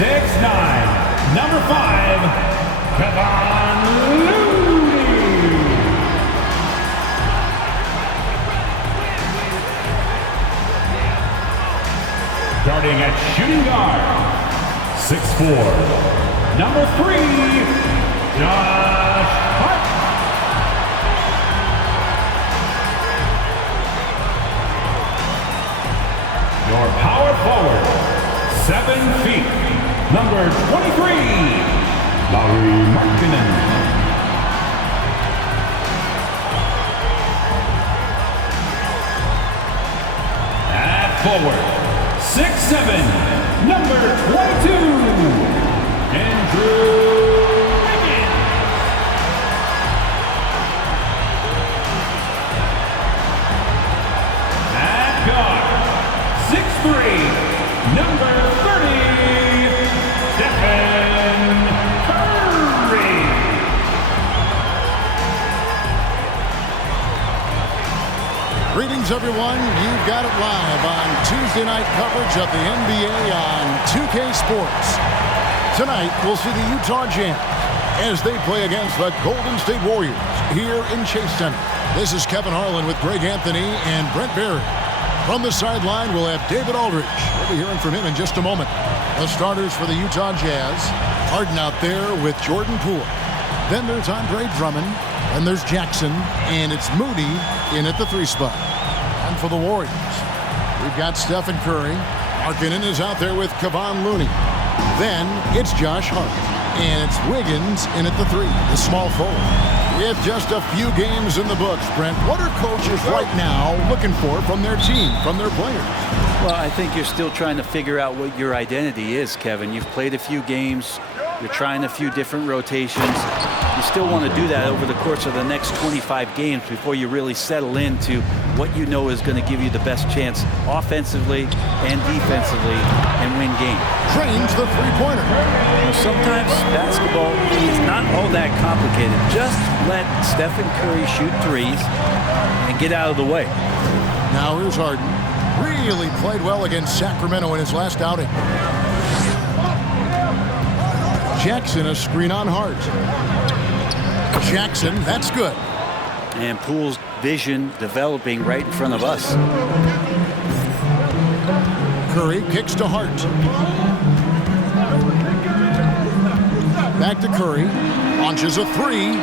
6'9", number 5, Kevin. Starting at shooting guard, 6'4", number 3, Josh Hart. Your power forward, 7 feet, number 23, Larry Markkinen. At forward, 6'7", number 22, Andrew Wiggins. At guard, 6'3", number 30, Stephen Curry. Greetings, everyone. You've got it live on Tuesday night coverage of the NBA on 2K Sports. Tonight, we'll see the Utah Jazz as they play against the Golden State Warriors here in Chase Center. This is Kevin Harlan with Greg Anthony and Brent Barry. From the sideline, we'll have David Aldridge. We'll be hearing from him in just a moment. The starters for the Utah Jazz, Harden out there with Jordan Poole. Then there's Andre Drummond, and there's Jackson, and it's Moody in at the 3 spot. And for the Warriors, we've got Stephen Curry. Markkinen is out there with Kevon Looney. Then it's Josh Hart, and it's Wiggins in at the 3, the small forward. With just a few games in the books, Brent, what are coaches right now looking for from their team, from their players? Well, I think you're still trying to figure out what your identity is, Kevin. You've played a few games. You're trying a few different rotations. You still want to do that over the course of the next 25 games before you really settle into what you know is going to give you the best chance offensively and defensively and win games. Trains the three-pointer. Sometimes basketball is not all that complicated. Just let Stephen Curry shoot threes and get out of the way. Now here's Harden. Really played well against Sacramento in his last outing. Jackson, a screen on Hart. Jackson, that's good. And Poole's vision developing right in front of us. Curry kicks to Hart. Back to Curry. Launches a 3.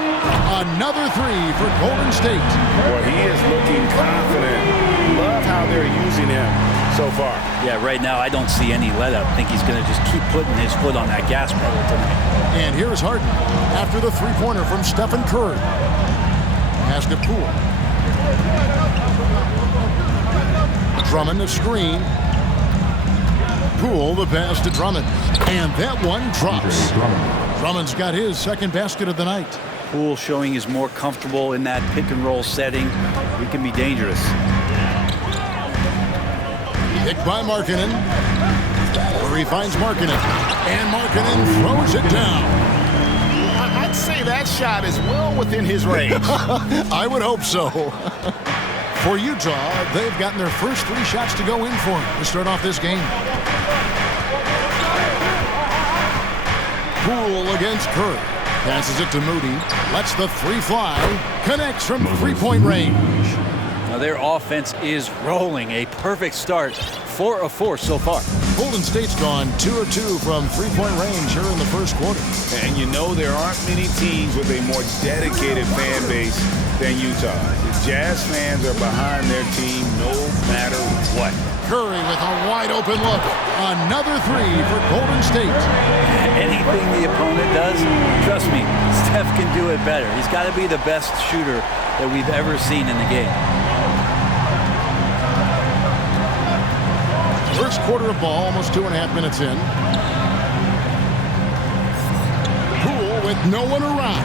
Another 3 for Golden State. Well, he is looking confident. Love how they're using him so far. Yeah, right now I don't see any let up. I think he's going to just keep putting his foot on that gas pedal tonight. And here's Harden after the three-pointer from Stephen Curry. Pass to Poole. Drummond the screen. Poole the pass to Drummond. And that one drops. Drummond's got his second basket of the night. Poole showing he's more comfortable in that pick-and-roll setting. He can be dangerous. Picked by Markkinen. Curry finds Markkinen. And Markkinen throws it down. I'd say that shot is well within his range. I would hope so. For Utah, they've gotten their first 3 shots to go in for them to start off this game. Poole against Curry. Passes it to Moody. Lets the 3 fly. Connects from 3-point range. Now their offense is rolling. A perfect start. 4 of 4 so far. Golden State's gone 2 of 2 from 3-point range here in the first quarter. And you know there aren't many teams with a more dedicated fan base than Utah. The Jazz fans are behind their team no matter what. Curry with a wide open look. Another 3 for Golden State. Anything the opponent does, trust me, Steph can do it better. He's got to be the best shooter that we've ever seen in the game. First quarter of ball, almost 2.5 minutes in. Poole with no one around.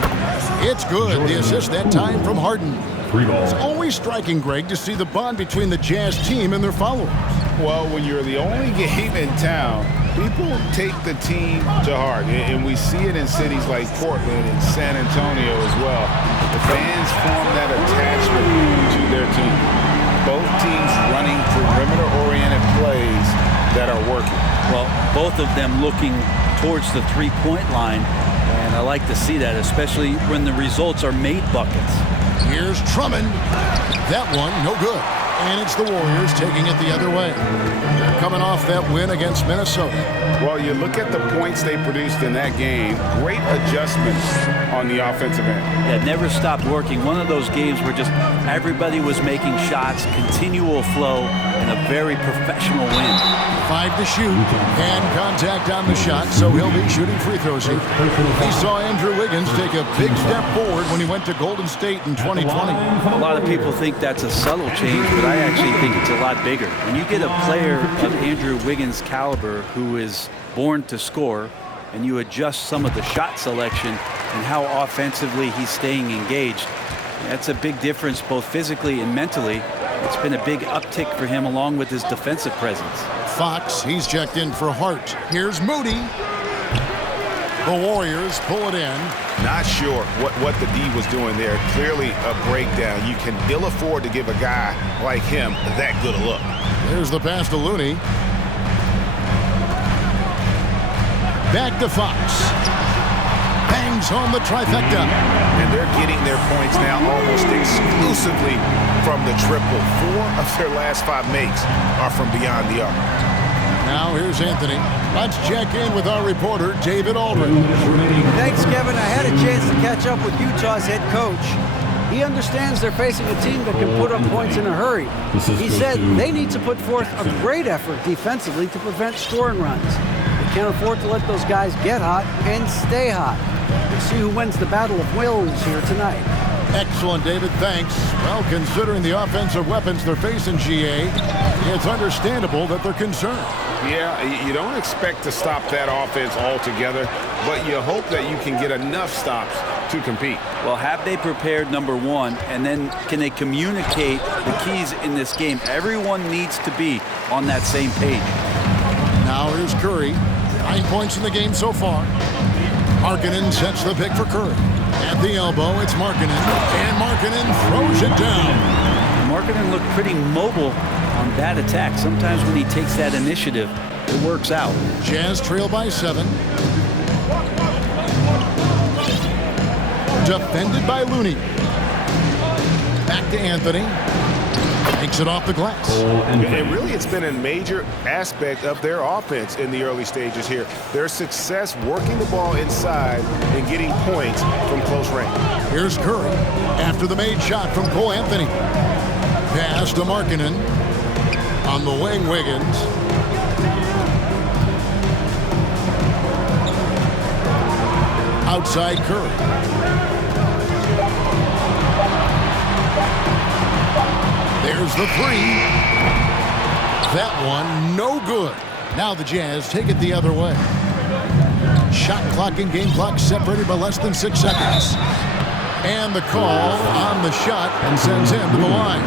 It's good. The assist that time from Harden. It's always striking, Greg, to see the bond between the Jazz team and their followers. Well, when you're the only game in town, people take the team to heart. And we see it in cities like Portland and San Antonio as well. The fans form that attachment to their team. Both teams running perimeter-oriented plays that are working. Well, both of them looking towards the three-point line. And I like to see that, especially when the results are made buckets. Here's Drummond. That one, no good. And it's the Warriors taking it the other way. They're coming off that win against Minnesota. Well, you look at the points they produced in that game. Great adjustments on the offensive end. Yeah, never stopped working. One of those games where just everybody was making shots, continual flow, and a very professional win. 5 to shoot, and contact on the shot, so he'll be shooting free throws here. He saw Andrew Wiggins take a big step forward when he went to Golden State in 2020. A lot of people think that's a subtle change, but I actually think it's a lot bigger. When you get a player of Andrew Wiggins' caliber who is born to score, and you adjust some of the shot selection and how offensively he's staying engaged, that's a big difference both physically and mentally. It's been a big uptick for him along with his defensive presence. Fox, he's checked in for Hart. Here's Moody. The Warriors pull it in. Not sure what the D was doing there. Clearly a breakdown. You can ill afford to give a guy like him that good a look. There's the pass to Looney. Back to Fox. Bangs home the trifecta. And they're getting their points now almost exclusively from the triple. 4 of their last 5 makes are from beyond the arc. Now here's Anthony. Let's check in with our reporter, David Aldridge. Thanks, Kevin. I had a chance to catch up with Utah's head coach. He understands they're facing a team that can put up points in a hurry. He said they need to put forth a great effort defensively to prevent scoring runs. They can't afford to let those guys get hot and stay hot. We'll see who wins the battle of wills here tonight. Excellent, David. Thanks. Well, considering the offensive weapons they're facing, GA, it's understandable that they're concerned. Yeah, you don't expect to stop that offense altogether, but you hope that you can get enough stops to compete. Well, have they prepared, number one, and then can they communicate the keys in this game? Everyone needs to be on that same page. Now here's Curry. 9 points in the game so far. Markkanen sets the pick for Curry. At the elbow, it's Markkanen, and Markkanen throws it down. Markkanen looked pretty mobile on that attack. Sometimes when he takes that initiative, it works out. Jazz trail by 7. Defended by Looney. Back to Anthony. Takes it off the glass. And really, it's been a major aspect of their offense in the early stages here. Their success working the ball inside and getting points from close range. Here's Curry after the made shot from Cole Anthony. Pass to Markkanen. On the wing, Wiggins. Outside Curry. There's the 3. That one, no good. Now the Jazz take it the other way. Shot clock and game clock separated by less than 6 seconds. And the call on the shot and sends him to the line.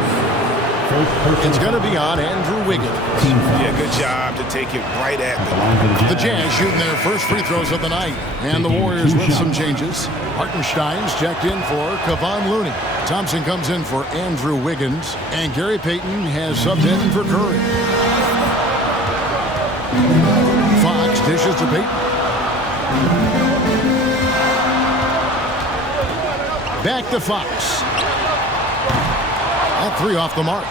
It's going to be on Andrew Wiggins. Yeah, good job to take it right at them. The Jazz shooting their first free throws of the night. And the Warriors with some changes. Hartenstein's checked in for Kevon Looney. Thompson comes in for Andrew Wiggins. And Gary Payton has subbed in for Curry. Fox dishes to Payton. Back to Fox. That 3 off the mark.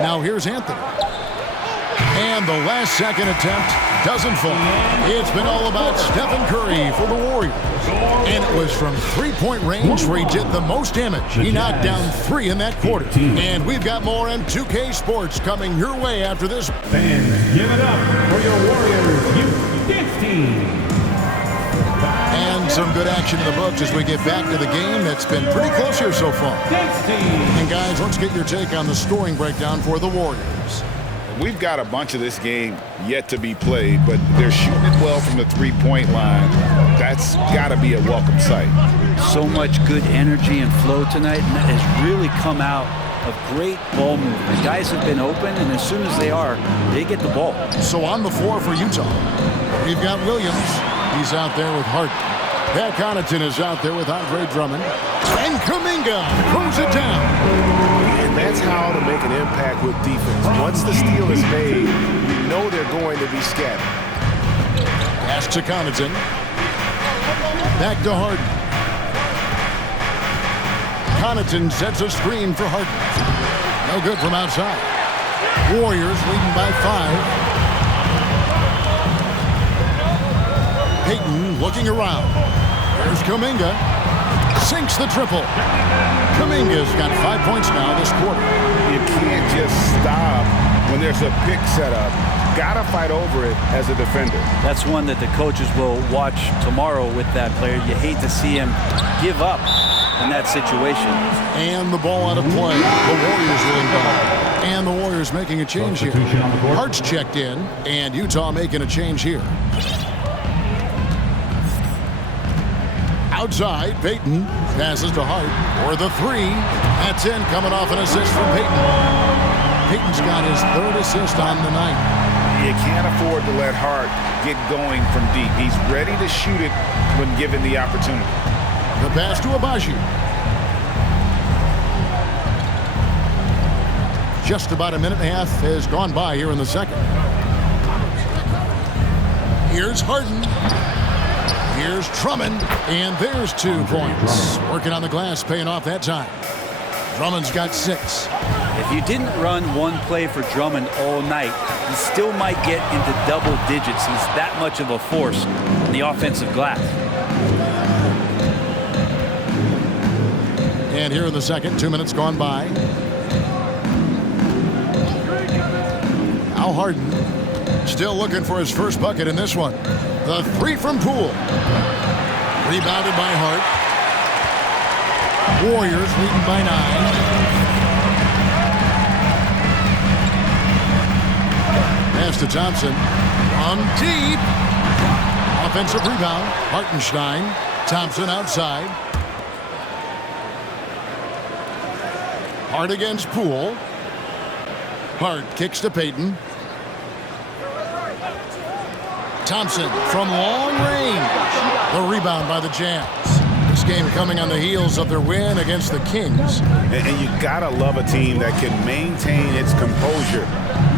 Now here's Anthony. And the last second attempt doesn't fall. It's been all about Stephen Curry for the Warriors. And it was from 3-point range where he did the most damage. He knocked down 3 in that quarter. And we've got more on 2K Sports coming your way after this. Fans, give it up for your Warriors Youth Dance Team. And some good action in the books as we get back to the game that's been pretty close here so far. Dance Team. And guys, let's get your take on the scoring breakdown for the Warriors. We've got a bunch of this game yet to be played, but they're shooting it well from the 3-point line. That's got to be a welcome sight. So much good energy and flow tonight, and that has really come out of great ball movement. Guys have been open, and as soon as they are, they get the ball. So on the floor for Utah, we've got Williams. He's out there with Hart. Pat Connaughton is out there with Andre Drummond. And Kuminga throws it down. And that's how to make an impact with defense. Once the steal is made, you know they're going to be scattered. Pass to Connaughton. Back to Harden. Connaughton sets a screen for Harden. No good from outside. Warriors leading by 5. Payton looking around. There's Kuminga. Sinks the triple. Kuminga's got 5 points now this quarter. You can't just stop when there's a pick set up. Got to fight over it as a defender. That's one that the coaches will watch tomorrow with that player. You hate to see him give up in that situation. And the ball out of play. The Warriors will inbound. And the Warriors making a change here. Hart's checked in, and Utah making a change here. Outside, Payton passes to Hart for the 3. That's in, coming off an assist from Payton. Payton's got his 3rd assist on the night. You can't afford to let Hart get going from deep. He's ready to shoot it when given the opportunity. The pass to Abaji. Just about a minute and a half has gone by here in the second. Here's Harden. Here's Drummond. And there's 2 points. Working on the glass, paying off that time. Drummond's got 6. If you didn't run one play for Drummond all night, he still might get into double digits. He's that much of a force on the offensive glass. And here in the second, 2 minutes gone by. Now Harden still looking for his first bucket in this one. The 3 from Poole. Rebounded by Hart. Warriors leading by 9. Pass to Thompson. On deep. Offensive rebound. Hartenstein. Thompson outside. Hart against Poole. Hart kicks to Payton. Thompson from long range. The rebound by the Jazz. This game coming on the heels of their win against the Kings. And you gotta love a team that can maintain its composure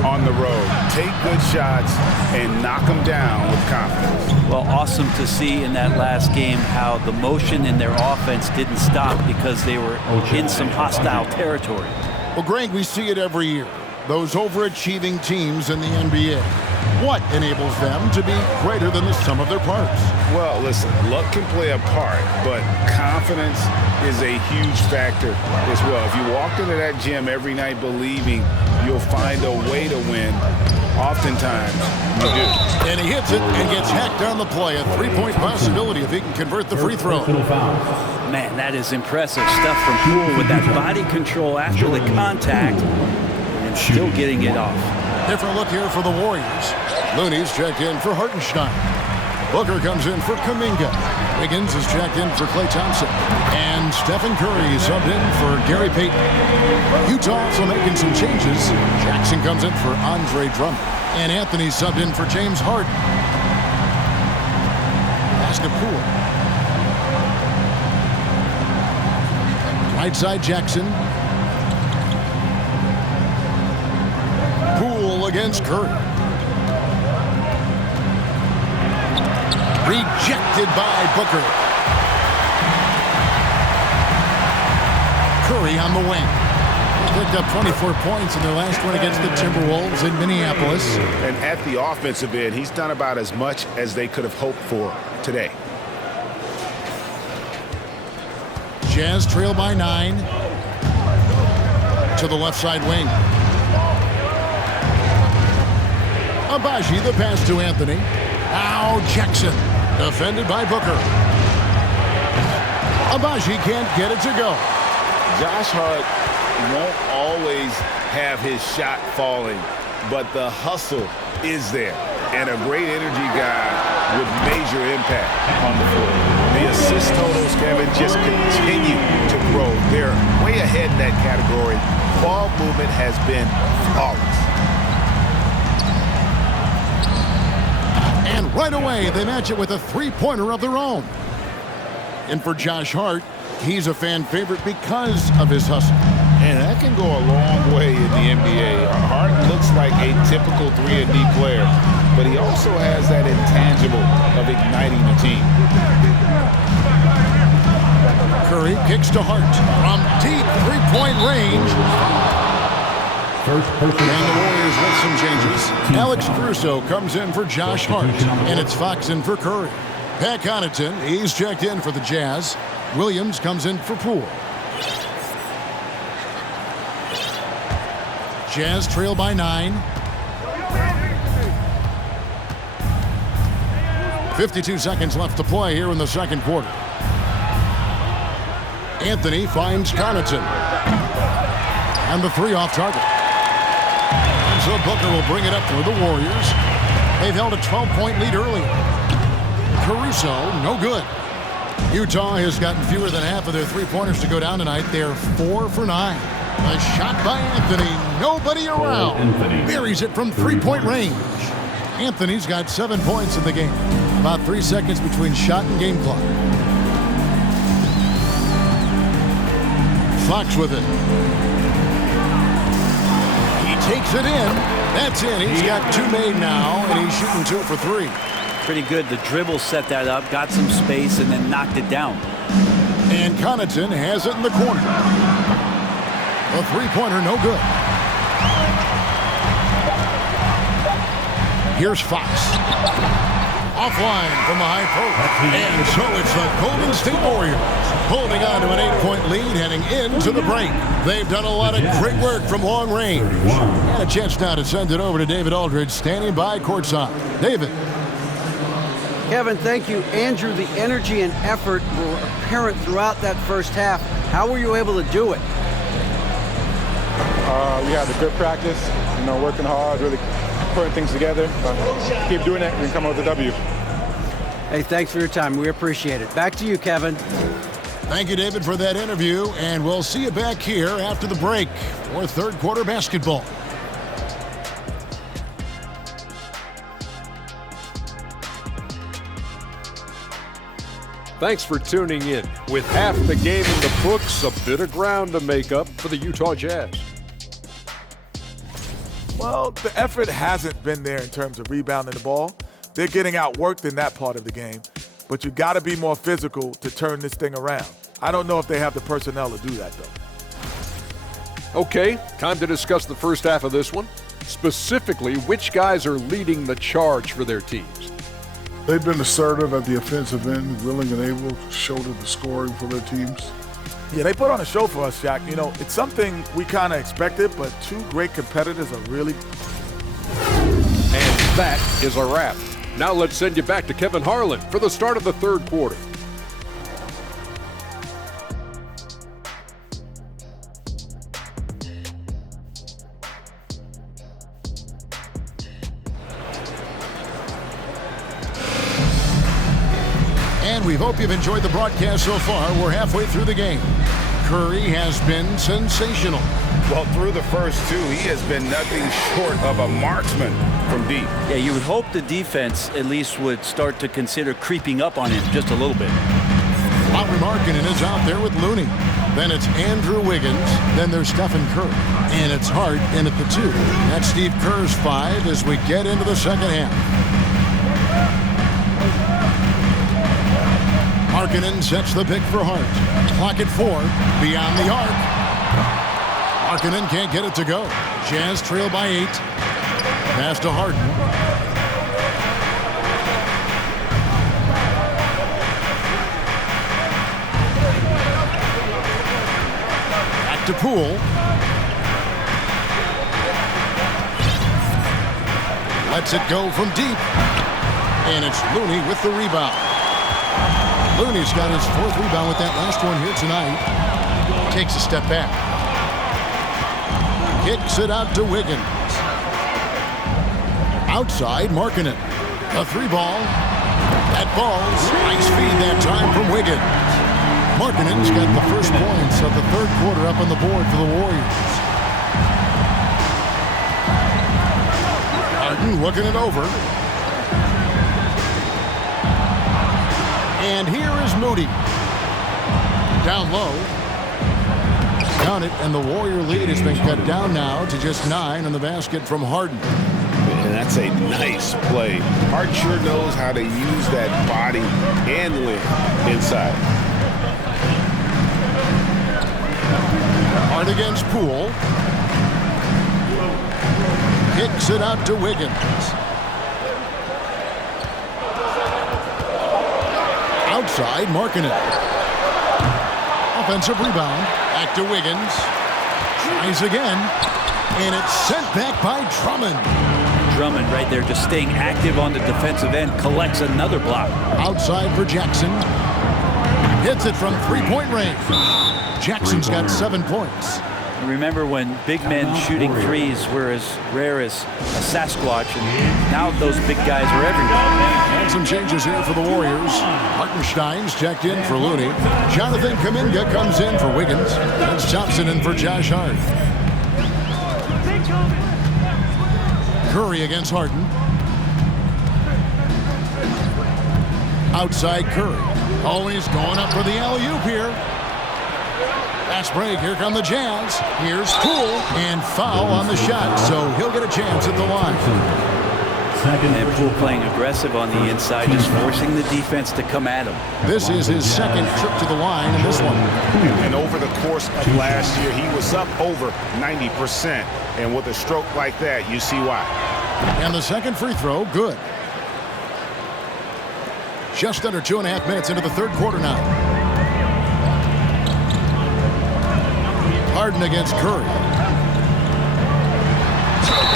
on the road. Take good shots and knock them down with confidence. Well, awesome to see in that last game how the motion in their offense didn't stop because they were in some hostile territory. Well, Greg, we see it every year. Those overachieving teams in the NBA. What enables them to be greater than the sum of their parts? Well, listen, luck can play a part, but confidence is a huge factor as well. If you walk into that gym every night believing you'll find a way to win, oftentimes you do. And he hits it and gets hacked on the play. A 3-point possibility if he can convert the free throw. Man, that is impressive stuff from Poole with that body control after the contact and still getting it off. Different look here for the Warriors. Looney's checked in for Hartenstein. Booker comes in for Kuminga. Wiggins is checked in for Klay Thompson. And Stephen Curry subbed in for Gary Payton. Utah also making some changes. Jackson comes in for Andre Drummond. And Anthony subbed in for James Harden. Pass to Poole. Right side Jackson. Poole against Curry. Rejected by Booker. Curry on the wing. Picked up 24 points in their last one against the Timberwolves in Minneapolis. And at the offensive end, he's done about as much as they could have hoped for today. Jazz trail by 9. To the left side wing. Abaji, the pass to Anthony. Now Jackson, defended by Booker. Abaji can't get it to go. Josh Hart won't always have his shot falling, but the hustle is there. And a great energy guy with major impact on the floor. The assist totals, Kevin, just continue to grow. They're way ahead in that category. Ball movement has been flawless. And right away, they match it with a three-pointer of their own. And for Josh Hart, he's a fan favorite because of his hustle. And that can go a long way in the NBA. Hart looks like a typical 3-and-D player. but he also has that intangible of igniting the team. Curry kicks to Hart from deep three-point range. First person. And the Warriors with some changes. Alex Caruso comes in for Josh Hart, and it's Fox in for Curry. Pat Connaughton, he's checked in for the Jazz. Williams comes in for Poole. Jazz trail by 9. 52 seconds left to play here in the second quarter. Anthony finds Connaughton. And the three off target. And so Booker will bring it up for the Warriors. They've held a 12-point lead earlier. Caruso, no good. Utah has gotten fewer than half of their three-pointers to go down tonight. They're 4 for 9. A shot by Anthony. Nobody around. Buries it from three-point range. Anthony's got 7 points in the game. About 3 seconds between shot and game clock. Fox with it. He takes it in. That's in. He's got 2 made now, and he's shooting 2 for 3. Pretty good. The dribble set that up, got some space, and then knocked it down. And Connaughton has it in the corner. A three-pointer, no good. Here's Fox. Offline from the high post. And so it's the Golden State Warriors holding on to an 8-point lead heading into the break. They've done a lot of great work from long range. And a chance now to send it over to David Aldridge standing by courtside. David. Kevin, thank you. Andrew, the energy and effort were apparent throughout that first half. How were you able to do it? We had a good practice, working hard, really putting things together. Keep doing it and come out with a W. Hey, thanks for your time. We appreciate it. Back to you, Kevin. Thank you, David, for that interview, and we'll see you back here after the break for third quarter basketball. Thanks for tuning in. With half the game in the books, a bit of ground to make up for the Utah Jazz. Well, the effort hasn't been there in terms of rebounding the ball. They're getting outworked in that part of the game, but you got to be more physical to turn this thing around. I don't know if they have the personnel to do that, though. Okay, time to discuss the first half of this one. Specifically, which guys are leading the charge for their teams? They've been assertive at the offensive end, willing and able to shoulder the scoring for their teams. Yeah, they put on a show for us, Shaq. It's something we kind of expected, but two great competitors are really... And that is a wrap. Now let's send you back to Kevin Harlan for the start of the third quarter. And we hope you've enjoyed the broadcast so far. We're halfway through the game. Curry has been sensational. Well, through the first two, he has been nothing short of a marksman from deep. Yeah, you would hope the defense at least would start to consider creeping up on him just a little bit. Lauri Markkanen is out there with Looney. Then it's Andrew Wiggins. Then there's Stephen Curry. And it's Hart in at the 2. That's Steve Kerr's 5 as we get into the second half. Markkanen sets the pick for Hart. Clock at 4. Beyond the arc. Markkanen can't get it to go. Jazz trail by 8. Pass to Harden. Back to Poole. Lets it go from deep. And it's Looney with the rebound. Looney's got his 4th rebound with that last one here tonight. Takes a step back. Kicks it out to Wiggins. Outside, Markkanen. A 3-ball. That ball's nice feed that time from Wiggins. Markkanen's got the first points of the third quarter up on the board for the Warriors. Harden looking it over. And here is Moody. Down low. Count it, and the Warrior lead has been cut down now to just 9 on the basket from Harden. And that's a nice play. Hart sure knows how to use that body and length inside. Hart against Poole. Kicks it out to Wiggins. Outside, Markkanen. Offensive rebound. Back to Wiggins. Tries again. And it's sent back by Drummond. Drummond right there just staying active on the defensive end. Collects another block. Outside for Jackson. Hits it from three-point range. Jackson's got 7 points. Remember when big men shooting threes were as rare as a Sasquatch, and now those big guys are everywhere. And some changes here for the Warriors. Hartenstein's checked in for Looney. Jonathan Kuminga comes in for Wiggins. That's Thompson in for Josh Hart. Curry against Harden. Outside Curry. Always going up for the alley-oop here. Fast break. Here come the Jazz. Here's Poole. And foul on the shot. So he'll get a chance at the line. And Poole playing aggressive on the inside, just forcing the defense to come at him. This is his second trip to the line in this one. And over the course of last year, he was up over 90%. And with a stroke like that, you see why. And the second free throw, good. Just under 2.5 minutes into the third quarter now. Harden against Curry.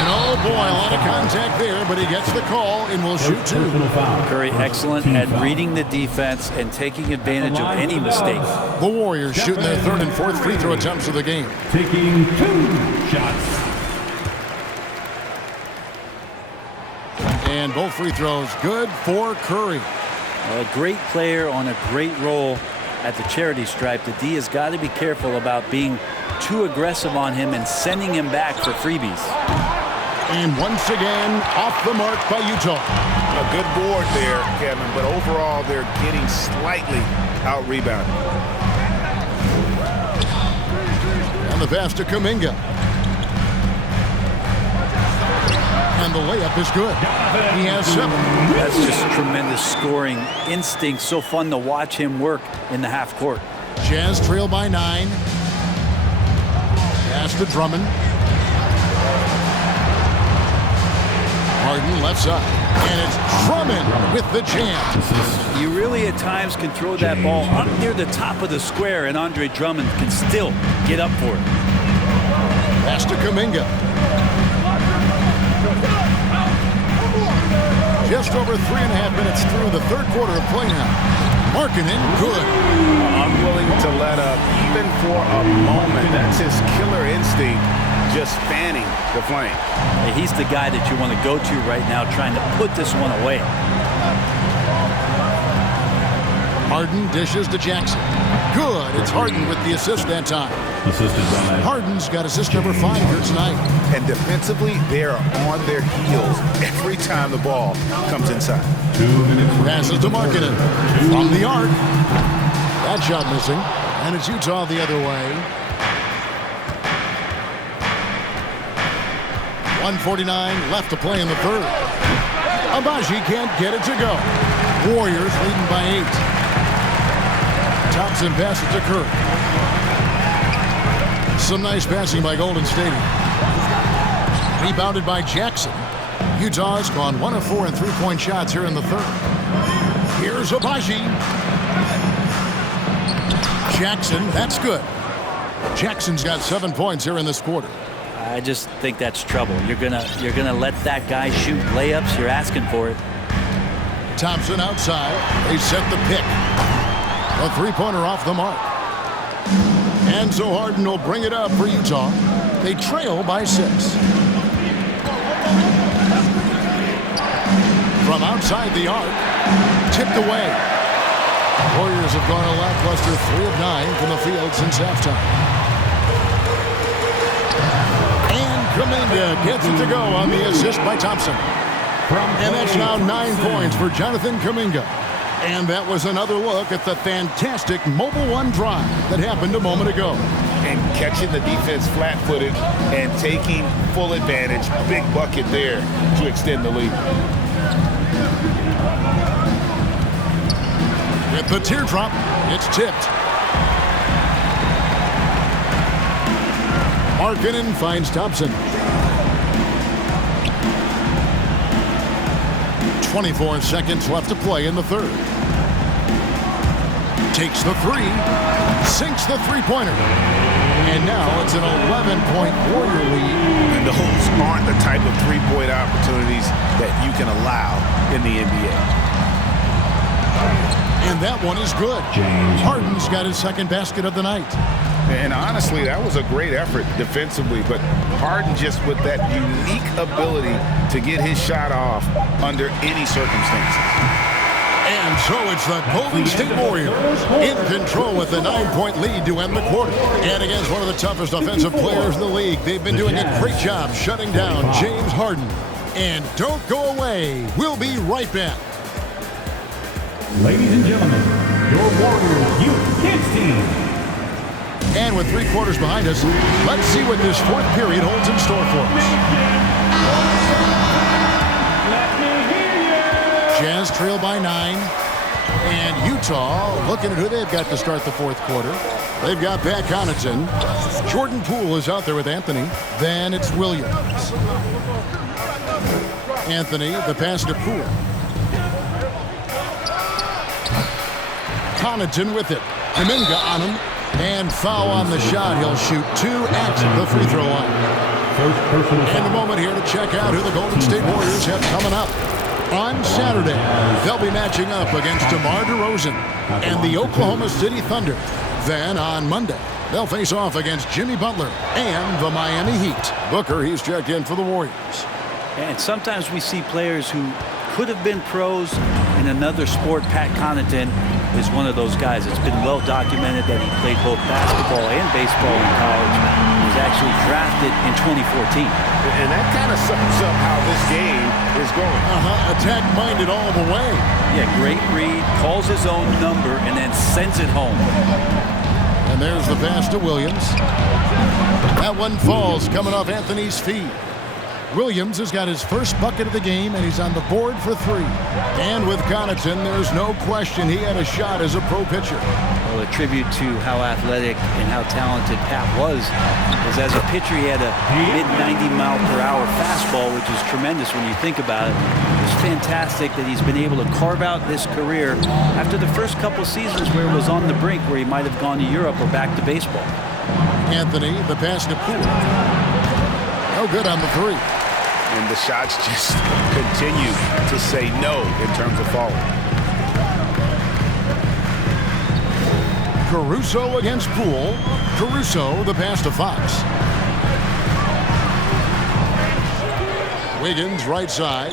And oh boy, a lot of contact there, but he gets the call and will shoot two. Curry excellent at reading the defense and taking advantage of any mistake. The Warriors shooting their third and fourth free throw attempts of the game. Taking 2 shots. And both free throws good for Curry. A great player on a great role at the charity stripe. The D has got to be careful about being too aggressive on him and sending him back for freebies. And once again, off the mark by Utah. A good board there, Kevin, but overall they're getting slightly out-rebounded. And the pass to Kuminga. And the layup is good. He has 7. That's just tremendous scoring instinct. So fun to watch him work in the half court. Jazz trail by 9. Pass to Drummond. Harden left side. And it's Drummond with the jam. You really at times can throw that ball up near the top of the square, and Andre Drummond can still get up for it. Pass to Kuminga. Just over 3.5 minutes through the third quarter of play now. Markkanen, good. Unwilling to let up even for a moment. That's his killer instinct, just fanning the flame. He's the guy that you want to go to right now, trying to put this one away. Harden dishes to Jackson. Good. It's Harden with the assist that time. Harden's got assist number 5 here tonight. And defensively, they're on their heels every time the ball comes inside. Passes to Markkanen from the arc. That shot missing. And it's Utah the other way. 1:49 left to play in the third. Abaji can't get it to go. Warriors leading by 8. Thompson passes to Curry. Some nice passing by Golden State. Rebounded by Jackson. Utah's gone 1 of 4 in three-point shots here in the third. Here's Abaji. Jackson, that's good. Jackson's got 7 points here in this quarter. I just think that's trouble. You're gonna let that guy shoot layups. You're asking for it. Thompson outside. They set the pick. A three-pointer off the mark. And so Harden will bring it up for Utah. They trail by 6. From outside the arc, tipped away. Warriors have gone a lackluster 3 of 9 from the field since halftime. And Kuminga gets it to go on the assist by Thompson. And that's now 9 points for Jonathan Kuminga. And that was another look at the fantastic Mobile One drive that happened a moment ago. and catching the defense flat-footed and taking full advantage. Big bucket there to extend the lead. With the teardrop, it's tipped. Markkanen finds Thompson. 24 seconds left to play in the third. Takes the three, sinks the three-pointer. And now it's an 11-point Warrior lead. And those aren't the type of three-point opportunities that you can allow in the NBA. And that one is good. Harden's got his second basket of the night. And honestly, that was a great effort defensively, but Harden just with that unique ability to get his shot off under any circumstances. And so it's the Golden State Warriors in control with the 9-point lead to end the quarter. And against one of the toughest offensive players in the league, they've been doing a great job shutting down James Harden. And don't go away. We'll be right back. Ladies and gentlemen, your Warriors Youth Kids team. And with 3 quarters behind us, let's see what this fourth period holds in store for us. Jazz trail by 9. And Utah looking at who they've got to start the fourth quarter. They've got Pat Connaughton. Jordan Poole is out there with Anthony. Then it's Williams. Anthony, the pass to Poole. Connaughton with it. Kuminga on him. And foul on the shot. He'll shoot 2 at the free throw line. And a moment here to check out who the Golden State Warriors have coming up. On Saturday, they'll be matching up against DeMar DeRozan and the Oklahoma City Thunder. Then on Monday, they'll face off against Jimmy Butler and the Miami Heat. Booker, he's checked in for the Warriors. And sometimes we see players who could have been pros in another sport. Pat Connaughton is one of those guys. It's been well documented that he played both basketball and baseball in college. He was actually drafted in 2014. And that kind of sums up how this game is going. Attack-minded all the way. Yeah, great read, calls his own number, and then sends it home. And there's the pass to Williams. That one falls coming off Anthony's feet. Williams has got his first bucket of the game, and he's on the board for 3. And with Connaughton, there's no question he had a shot as a pro pitcher. Well, a tribute to how athletic and how talented Pat was, because as a pitcher, he had a mid-90-mile-per-hour fastball, which is tremendous when you think about it. It's fantastic that he's been able to carve out this career after the first couple seasons where it was on the brink, where he might have gone to Europe or back to baseball. Anthony, the pass to Poole. No good on the 3. And the shots just continue to say no in terms of falling. Caruso against Poole. Caruso, the pass to Fox. Wiggins, right side.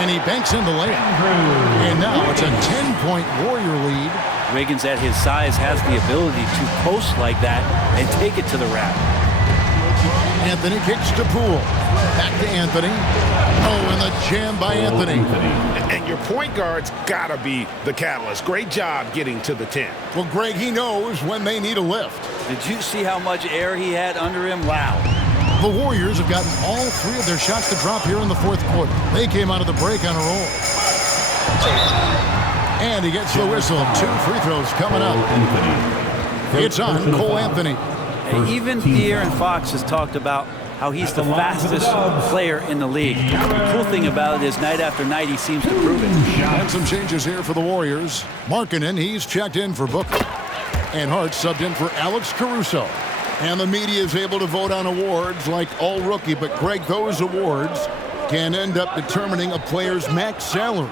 And he banks in the lane. And now it's a 10-point Warrior lead. Wiggins at his size has the ability to post like that and take it to the rack. Anthony kicks to Poole. Back to Anthony. Oh, and the jam by Anthony. And your point guard's got to be the catalyst. Great job getting to the 10. Well, Greg, he knows when they need a lift. Did you see how much air he had under him? Wow. The Warriors have gotten all 3 of their shots to drop here in the fourth quarter. They came out of the break on a roll. And he gets the whistle. 2 free throws coming up. It's on Cole Anthony. Even De'Aaron Fox has talked about how he's the fastest player in the league. The cool thing about it is night after night he seems to prove it. And some changes here for the Warriors. Markkanen, he's checked in for Booker. And Hart subbed in for Alex Caruso. And the media is able to vote on awards like All-Rookie, but Greg, those awards can end up determining a player's max salary.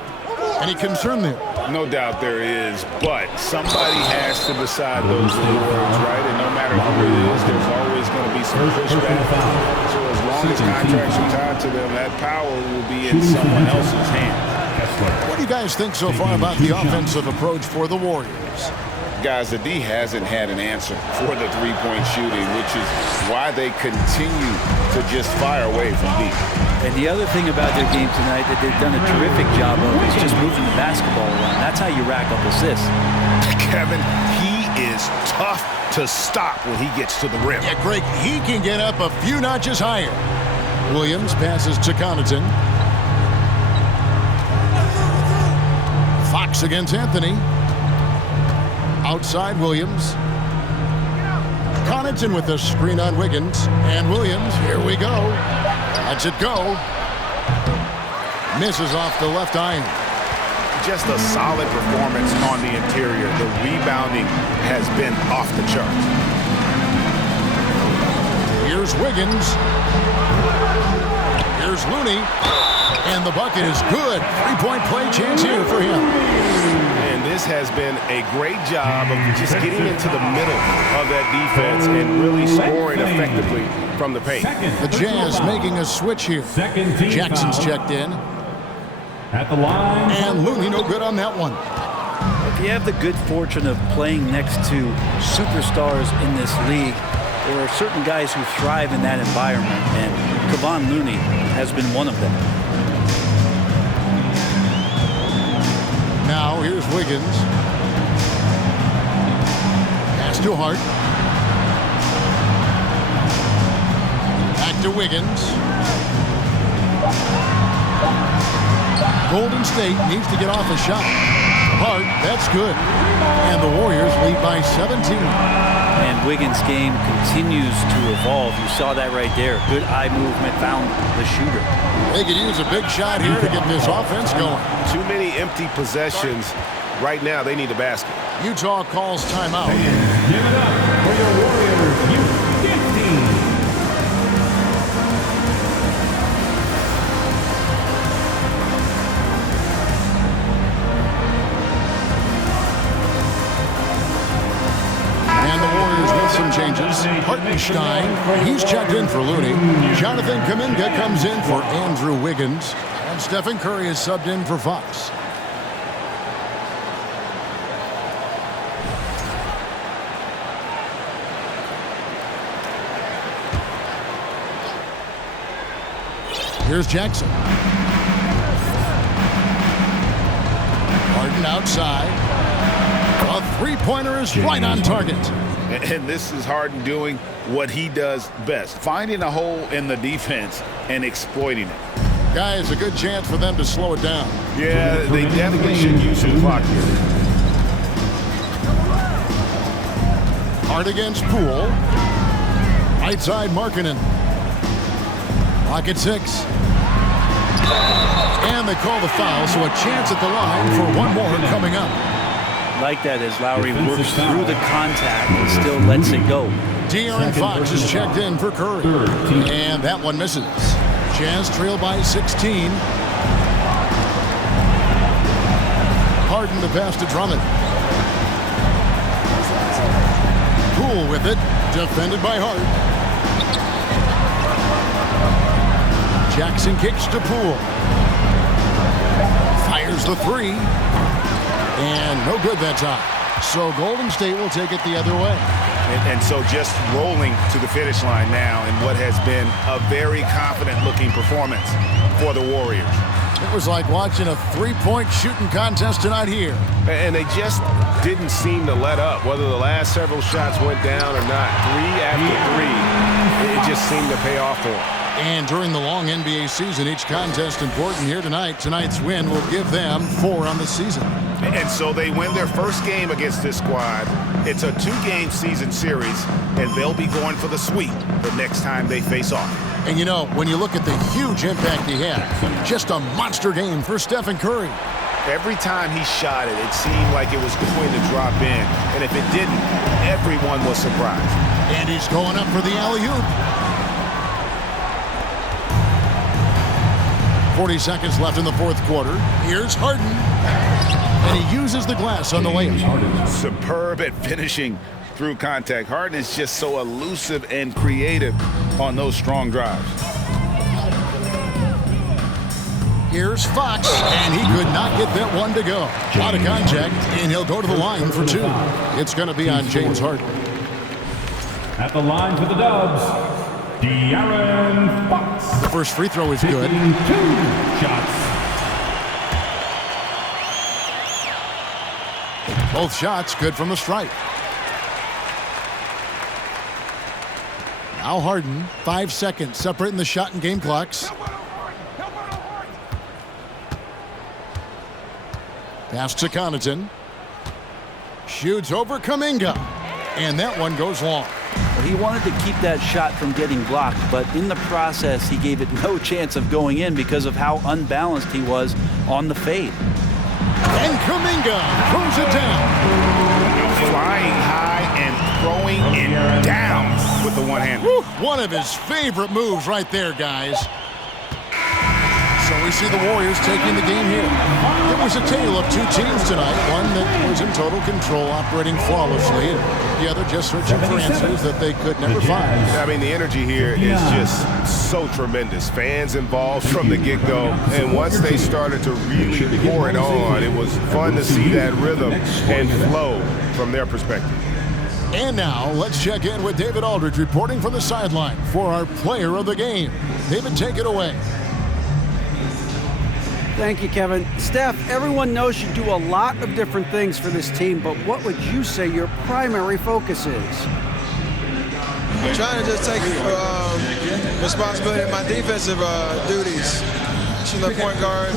Any concern there? No doubt there is, but somebody has to decide those awards, right? And no matter who it is, there's always going to be some pushback. So as long as contracts are tied to them, that power will be in someone else's hands. What do you guys think so far about the offensive approach for the Warriors? Guys, the D hasn't had an answer for the three-point shooting, which is why they continue to just fire away from deep. And the other thing about their game tonight that they've done a terrific job of is just moving the basketball around. That's how you rack up assists. Kevin, he is tough to stop when he gets to the rim. Yeah, Greg, he can get up a few notches higher. Williams passes to Connaughton. Fox against Anthony. Outside Williams. Connaughton with the screen on Wiggins. And Williams, here we go. Lets it go. Misses off the left iron. Just a solid performance on the interior. The rebounding has been off the charts. Here's Wiggins. Here's Looney. And the bucket is good. Three-point play chance here for him. And this has been a great job of just getting into the middle of that defense and really scoring effectively from the paint. The Jazz making a switch here. Jackson's checked in. At the line. And Looney no good on that one. If you have the good fortune of playing next to superstars in this league, there are certain guys who thrive in that environment, and Kevon Looney has been one of them. Now here's Wiggins. Pass to Hart. Back to Wiggins. Golden State needs to get off a shot. Hart, that's good. And the Warriors lead by 17. And Wiggins' game continues to evolve. You saw that right there. Good eye movement, found the shooter. They could use a big shot here to get this offense going. Too many empty possessions. Right now, they need a basket. Utah calls timeout. Give it up for your Warriors, U15. Some changes. Hartenstein, he's checked in for Looney. Jonathan Kuminga comes in for Andrew Wiggins. And Stephen Curry is subbed in for Fox. Here's Jackson. Harden outside. A three-pointer is right on target. And this is Harden doing what he does best, finding a hole in the defense and exploiting it. Guys, a good chance for them to slow it down. Yeah, they definitely should use the clock here. Hart against Poole. Right side, Markkanen. Clock at 6. And they call the foul, so a chance at the line for one more coming up. Like that as Lowry works through the contact and still lets it go. De'Aaron Fox is checked in for Curry. And that one misses. Jazz trail by 16. Harden the pass to Drummond. Poole with it. Defended by Hart. Jackson kicks to Poole. Fires the three. And no good that time. So Golden State will take it the other way. And so just rolling to the finish line now in what has been a very confident-looking performance for the Warriors. It was like watching a three-point shooting contest tonight here. And they just didn't seem to let up, whether the last several shots went down or not. 3 after 3, it just seemed to pay off for them. And during the long NBA season, each contest important here tonight. Tonight's win will give them 4 on the season. And so they win their first game against this squad. It's a 2-game season series, and they'll be going for the sweep the next time they face off. And you know, when you look at the huge impact he had, just a monster game for Stephen Curry. Every time he shot it, it seemed like it was going to drop in. And if it didn't, everyone was surprised. And he's going up for the alley-oop. 40 seconds left in the fourth quarter. Here's Harden. And he uses the glass on the layup. Superb at finishing through contact. Harden is just so elusive and creative on those strong drives. Here's Fox, and he could not get that one to go. Out of contact, and he'll go to the line for 2. It's going to be on James Harden. At the line for the Dubs, De'Aaron Fox. The first free throw is good. 2 shots. Both shots good from the stripe. Al Harden, 5 seconds separating the shot and game clocks. Pass to Connaughton. Shoots over Kuminga. And that one goes long. Well, he wanted to keep that shot from getting blocked, but in the process, he gave it no chance of going in because of how unbalanced he was on the fade. And Kuminga throws it down. Flying high and throwing it down with the one-hand. One of his favorite moves right there, guys. So we see the Warriors taking the game here. It was a tale of two teams tonight. One that was in total control, operating flawlessly, and the other just searching for answers that they could never find. I mean, the energy here is just so tremendous. Fans involved from the get-go, and once they started to really pour it on, it was fun to see that rhythm and flow from their perspective. And now, let's check in with David Aldridge reporting from the sideline for our player of the game. David, take it away. Thank you, Kevin. Steph, everyone knows you do a lot of different things for this team, but what would you say your primary focus is? I'm trying to just take responsibility of my defensive duties. She's a point guard,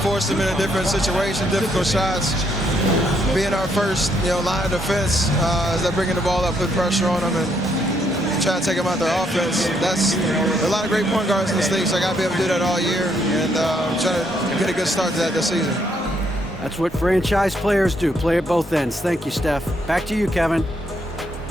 force them in a different situation, difficult shots. Being our first, line of defense as they're bringing the ball up, put pressure on them, and try to take them out their offense. That's a lot of great point guards in this league, so I got to be able to do that all year and try to get a good start to that this season. That's what franchise players do, play at both ends. Thank you, Steph. Back to you, Kevin.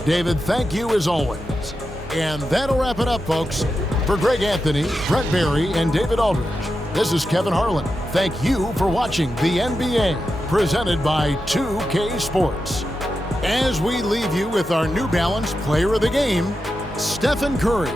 David, thank you as always. And that'll wrap it up, folks. For Greg Anthony, Brett Barry, and David Aldridge, this is Kevin Harlan. Thank you for watching the NBA, presented by 2K Sports. As we leave you with our New Balance Player of the Game, Stephen Curry.